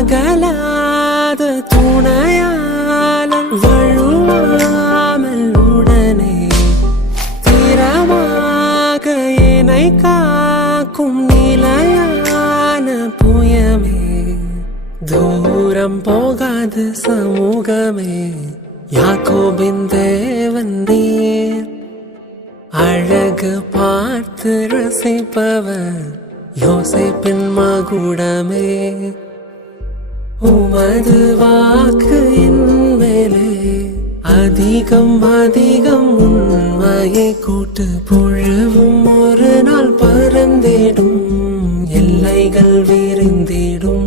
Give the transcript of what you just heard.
அகலாத துணையாளன் வழுவாமல் உடனே திறமாக என்னை காக்கும் நிலையான புயமே தூரம் போகாது சமூகமே யாக்கோபின் தேவன் நீர் அழகு பார்த்து ரசிப்பவர் யோசேப்பின் மகுடமே உமது வாக்கு என் மேலே அதிகம் அதிகம் உண்மையை கூட்டு புழுவும் ஒரு நாள் பறந்திடும் எல்லைகள் விரிந்திடும்